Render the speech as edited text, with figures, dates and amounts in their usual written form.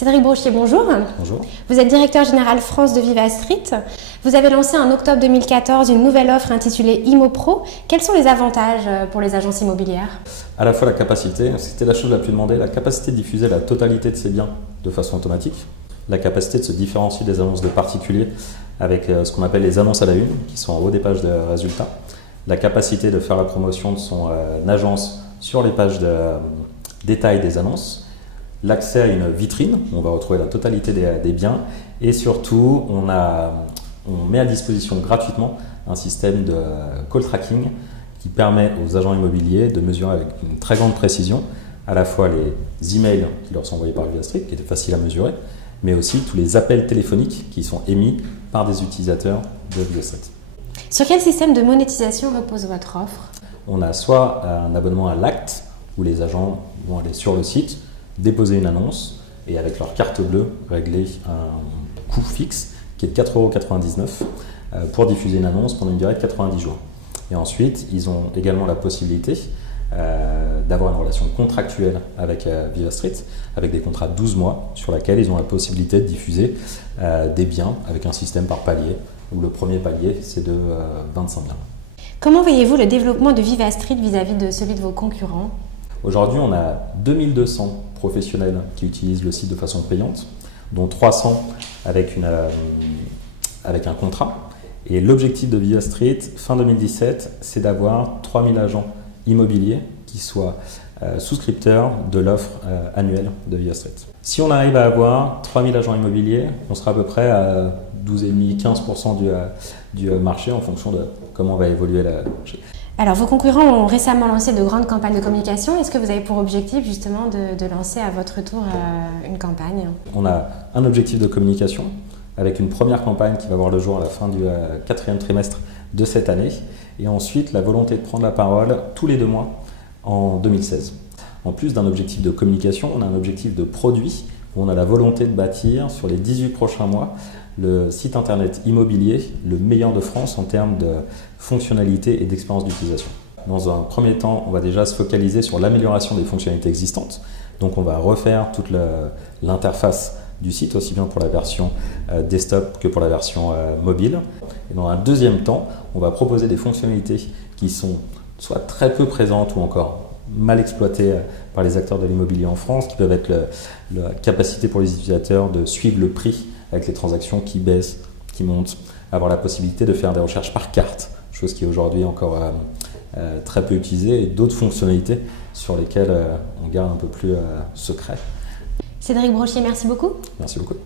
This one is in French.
Cédric Brochier, bonjour. Bonjour. Vous êtes directeur général France de Viva Street. Vous avez lancé en octobre 2014 une nouvelle offre intitulée ImoPro. Quels sont les avantages pour les agences immobilières? À la fois la capacité, c'était la chose la plus demandée, la capacité de diffuser la totalité de ses biens de façon automatique, la capacité de se différencier des annonces de particuliers avec ce qu'on appelle les annonces à la une, qui sont en haut des pages de résultats, la capacité de faire la promotion de son agence sur les pages de détail des annonces, l'accès à une vitrine, où on va retrouver la totalité des biens, et surtout on met à disposition gratuitement un système de call tracking qui permet aux agents immobiliers de mesurer avec une très grande précision à la fois les emails qui leur sont envoyés par Viva Street, qui étaient faciles à mesurer, mais aussi tous les appels téléphoniques qui sont émis par des utilisateurs de Viva Street. Sur quel système de monétisation repose votre offre? On a soit un abonnement à l'acte, où les agents vont aller sur le site, déposer une annonce et avec leur carte bleue régler un coût fixe qui est de 4,99 € pour diffuser une annonce pendant une durée de 90 jours. Et ensuite, ils ont également la possibilité d'avoir une relation contractuelle avec Viva Street, avec des contrats de 12 mois sur lesquels ils ont la possibilité de diffuser des biens avec un système par palier, où le premier palier c'est de 25 biens. Comment voyez-vous le développement de Viva Street vis-à-vis de celui de vos concurrents? Aujourd'hui, on a 2200 professionnels qui utilisent le site de façon payante, dont 300 avec un contrat. Et l'objectif de Viva Street, fin 2017, c'est d'avoir 3000 agents immobiliers qui soient souscripteurs de l'offre annuelle de Viva Street. Si on arrive à avoir 3000 agents immobiliers, on sera à peu près à 12,5-15% du marché en fonction de comment va évoluer le marché. Alors, vos concurrents ont récemment lancé de grandes campagnes de communication. Est-ce que vous avez pour objectif justement de lancer à votre tour une campagne? On a un objectif de communication avec une première campagne qui va voir le jour à la fin du 4e trimestre de cette année, et ensuite la volonté de prendre la parole tous les 2 mois en 2016. En plus d'un objectif de communication, on a un objectif de produit où on a la volonté de bâtir sur les 18 prochains mois le site internet immobilier le meilleur de France en termes de fonctionnalité et d'expérience d'utilisation. Dans un premier temps, on va déjà se focaliser sur l'amélioration des fonctionnalités existantes. Donc on va refaire toute l'interface du site, aussi bien pour la version desktop que pour la version mobile. Et dans un deuxième temps, on va proposer des fonctionnalités qui sont soit très peu présentes ou encore mal exploitées par les acteurs de l'immobilier en France, qui peuvent être la capacité pour les utilisateurs de suivre le prix avec les transactions qui baissent, qui montent, avoir la possibilité de faire des recherches par carte, chose qui est aujourd'hui encore très peu utilisée, et d'autres fonctionnalités sur lesquelles on garde un peu plus secret. Cédric Brochier, merci beaucoup. Merci beaucoup.